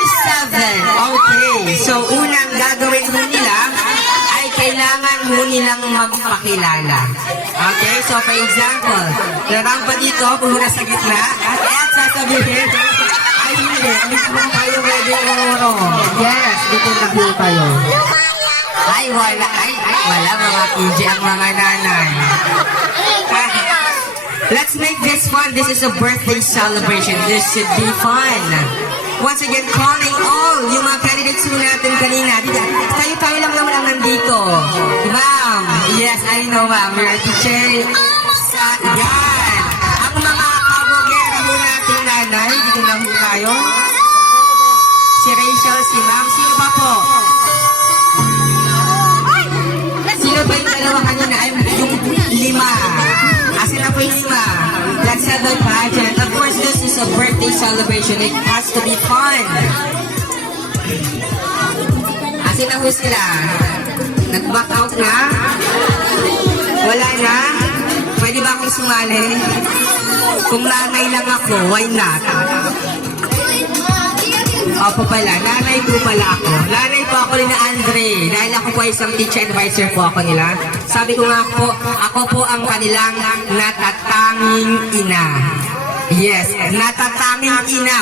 7. Okay. So, unang gagawin mo nila ay kailangan mo nilang magpakilala. Okay? So, for example, larang pa dito, pumunta sa gitna, at sasabihin, ay hindi, dito ba kayo pwede oro? Yes, dito na po kayo. Ay, wala. Wala mga PJ ang mga nanay. Let's make this fun. This is a birthday celebration. This should be fun. Once again, calling all yung mga candidates mo natin kanina. Tayo lang naman ang nandito. Ma'am. Yes, I know ma'am. We're a teacher. Yan. Ang mga kabogera mo natin nanay. Dito na po tayo. Si Rachel, si ma'am. Sino pa po? Sino ba yung dalawa kanina? Ay, yung 5. Asin na po yung 5. Let's have the pageant. Of course, this is a birthday celebration. It has to be fun. Asin na po sila. Nag-back out na? Wala na? Pwede ba akong sumali? Kung nanay lang ako, why not? Opo pala, nanay po pala ako. Nanay po ako ni Andre. Dahil ako po isang teacher advisor po ako nila. Sabi ko nga po, ako po ang kanilang natatanging ina. Yes, natatanging ina.